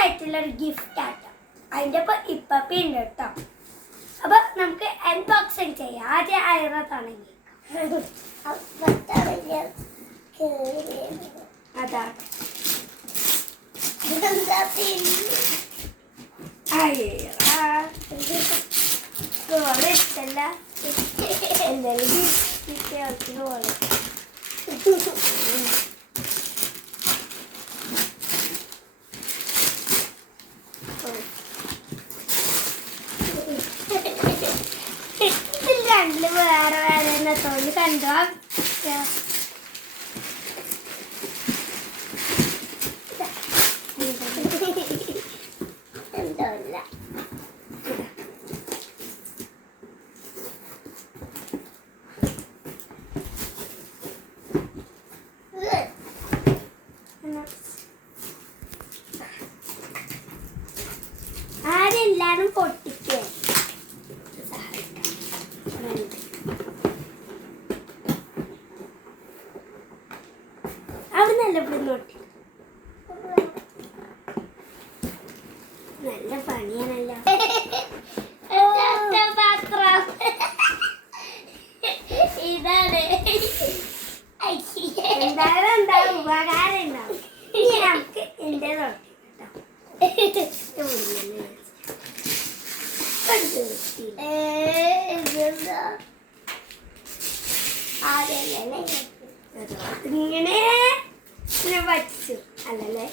ആയിട്ടുള്ള ഒരു ഗിഫ്റ്റ് ആട്ടോ. അതിന്റെ ഒപ്പം ഇപ്പപ്പി ഉണ്ട് കേട്ടോ അപ്പൊ നമുക്ക് അൺബോക്സിങ് ചെയ്യാം. ആദ്യം ഐറ തുടങ്ങി. അതാ. ഗോൾ ഇഷ്ടല്ല. എന്തായാലും ഗിഫ്റ്റ് ഗോൾ ഇതിൽ വേറെ വേറെ തന്നെ തോന്നി കണ്ടോ? ആരെല്ലാരും പൊട്ടിക്കേ നല്ല പൊട്ടി നല്ല പണിയാണല്ലോ. പാത്രം ഇതാണ്. എന്തായാലും ഉണ്ടാവും ഉപകാരം ഉണ്ടാവും. നമുക്ക് കേട്ടോ. ഇങ്ങനെ ഇങ്ങനെ വച്ചു. അല്ലല്ലേ?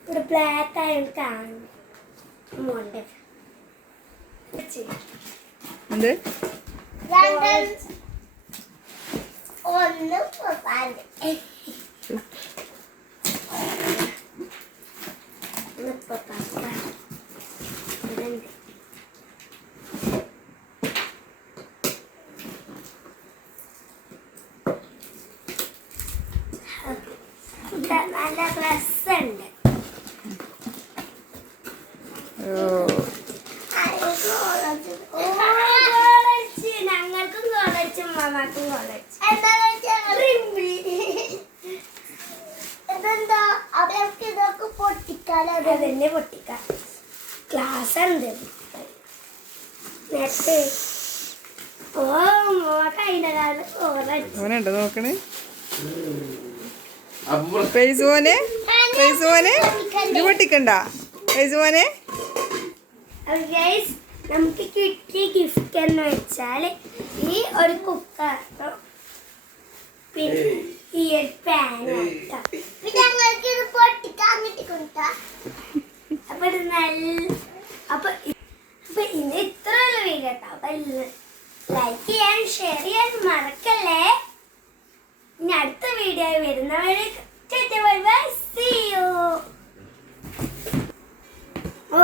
ഇവിടെ ബ്ലാക്ക് ആയതുകൊണ്ട് കാണുന്നു മോന്റെ വെച്ച്. എന്ത്? ഒന്ന് ഇവിടെ നല്ല ഉണ്ട് ഞങ്ങൾക്കും കോളേജ് മാമാക്കും കോളേജ്. ഇതെന്താ? അവർക്ക് ഇതൊക്കെ പൊട്ടിക്കാലോ അതന്നെ പൊട്ടിക്കാം. ക്ലാസ് ഉണ്ട് നേരത്തെ ഓ മോക്ക് അതിന്റെ കാലം കോളേജ് നോക്കണേ? പൈസ മോനെ ഇത് പൊട്ടിക്കണ്ട. പെയ്സുവോനെ മോനെ അപ്പോൾ guys, നമുക്ക് കിട്ടിയ ഗിഫ്റ്റ് എന്ന് വെച്ചാൽ ഈ ഒരു കുക്കർ പിന്നെ ഈ ഒരു പാൻ ഞങ്ങൾക്ക് ഇത് പൊട്ടിക്കാൻ കിട്ടിക്കൊണ്ടാ അപ്പൊ ഇത് നല്ല അപ്പൊ അപ്പൊ ഇന്ന് ഇത്രയുള്ള വീഡിയോ കേട്ടോ അപ്പൊ ലൈക്ക് ചെയ്യാൻ ഷെയർ ചെയ്യാൻ മറക്കല്ലേ? വീഡിയോ വരുന്നവരെ bye bye see you oh